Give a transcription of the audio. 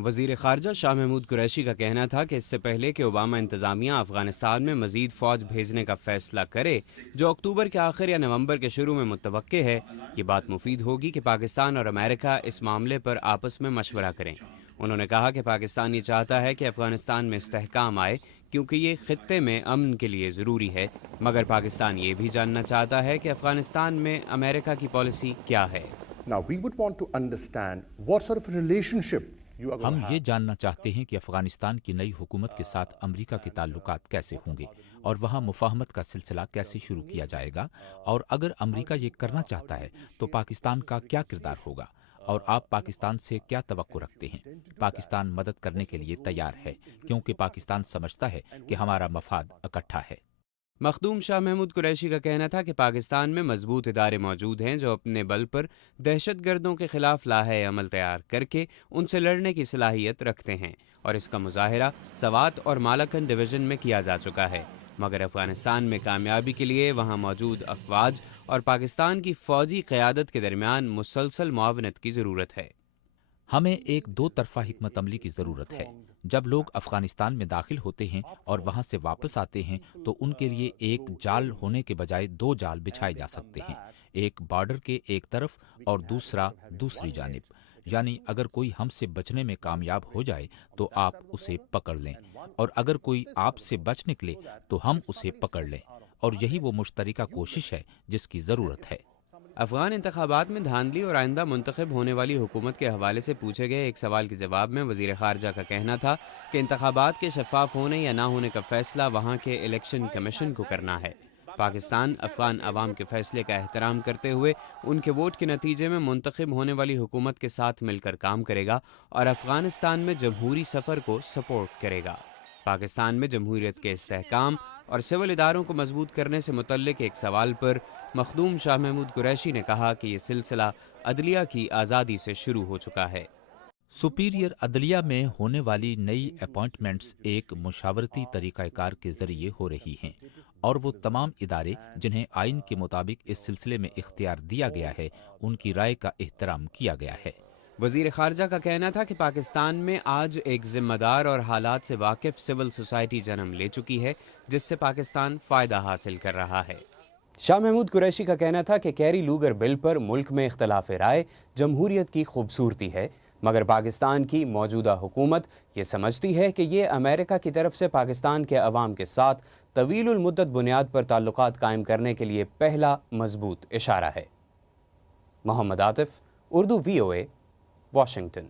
وزیر خارجہ شاہ محمود قریشی کا کہنا تھا کہ اس سے پہلے کہ اوباما انتظامیہ افغانستان میں مزید فوج بھیجنے کا فیصلہ کرے جو اکتوبر کے آخر یا نومبر کے شروع میں متوقع ہے، یہ بات مفید ہوگی کہ پاکستان اور امریکہ اس معاملے پر آپس میں مشورہ کریں۔ انہوں نے کہا کہ پاکستان یہ چاہتا ہے کہ افغانستان میں استحکام آئے کیونکہ یہ خطے میں امن کے لیے ضروری ہے، مگر پاکستان یہ بھی جاننا چاہتا ہے کہ افغانستان میں امریکہ کی پالیسی کیا ہے۔ Now, we would want to understand what sort of a relationship you are going ہم to have. یہ جاننا چاہتے ہیں کہ افغانستان کی نئی حکومت کے ساتھ امریکہ کے تعلقات کیسے ہوں گے اور وہاں مفاہمت کا سلسلہ کیسے شروع کیا جائے گا، اور اگر امریکہ یہ کرنا چاہتا ہے تو پاکستان کا کیا کردار ہوگا، اور آپ پاکستان سے کیا توقع رکھتے ہیں۔ پاکستان مدد کرنے کے لیے تیار ہے کیونکہ پاکستان سمجھتا ہے کہ ہمارا مفاد اکٹھا ہے۔ مخدوم شاہ محمود قریشی کا کہنا تھا کہ پاکستان میں مضبوط ادارے موجود ہیں جو اپنے بل پر دہشت گردوں کے خلاف لاہے عمل تیار کر کے ان سے لڑنے کی صلاحیت رکھتے ہیں، اور اس کا مظاہرہ سوات اور مالاکن ڈویژن میں کیا جا چکا ہے، مگر افغانستان میں کامیابی کے لیے وہاں موجود افواج اور پاکستان کی فوجی قیادت کے درمیان مسلسل معاونت کی ضرورت ہے۔ ہمیں ایک دو طرفہ حکمت عملی کی ضرورت ہے۔ جب لوگ افغانستان میں داخل ہوتے ہیں اور وہاں سے واپس آتے ہیں تو ان کے لیے ایک جال ہونے کے بجائے دو جال بچھائے جا سکتے ہیں، ایک بارڈر کے ایک طرف اور دوسرا دوسری جانب۔ یعنی اگر کوئی ہم سے بچنے میں کامیاب ہو جائے تو آپ اسے پکڑ لیں، اور اگر کوئی آپ سے بچ نکلے تو ہم اسے پکڑ لیں، اور یہی وہ مشترکہ کوشش ہے جس کی ضرورت ہے۔ افغان انتخابات میں دھاندلی اور آئندہ منتخب ہونے والی حکومت کے حوالے سے پوچھے گئے ایک سوال کے جواب میں وزیر خارجہ کا کہنا تھا کہ انتخابات کے شفاف ہونے یا نہ ہونے کا فیصلہ وہاں کے الیکشن کمیشن کو کرنا ہے۔ پاکستان افغان عوام کے فیصلے کا احترام کرتے ہوئے ان کے ووٹ کے نتیجے میں منتخب ہونے والی حکومت کے ساتھ مل کر کام کرے گا اور افغانستان میں جمہوری سفر کو سپورٹ کرے گا۔ پاکستان میں جمہوریت کے استحکام اور سول اداروں کو مضبوط کرنے سے متعلق ایک سوال پر مخدوم شاہ محمود قریشی نے کہا کہ یہ سلسلہ عدلیہ کی آزادی سے شروع ہو چکا ہے۔ سپیریئر عدلیہ میں ہونے والی نئی اپائنٹمنٹس ایک مشاورتی طریقہ کار کے ذریعے ہو رہی ہیں، اور وہ تمام ادارے جنہیں آئین کے مطابق اس سلسلے میں اختیار دیا گیا ہے ان کی رائے کا احترام کیا گیا ہے۔ وزیر خارجہ کا کہنا تھا کہ پاکستان میں آج ایک ذمہ دار اور حالات سے واقف سول سوسائٹی جنم لے چکی ہے جس سے پاکستان فائدہ حاصل کر رہا ہے۔ شاہ محمود قریشی کا کہنا تھا کہ کیری لوگر بل پر ملک میں اختلاف رائے جمہوریت کی خوبصورتی ہے، مگر پاکستان کی موجودہ حکومت یہ سمجھتی ہے کہ یہ امریکہ کی طرف سے پاکستان کے عوام کے ساتھ طویل المدت بنیاد پر تعلقات قائم کرنے کے لیے پہلا مضبوط اشارہ ہے۔ محمد عاطف، اردو VOA، واشنگٹن۔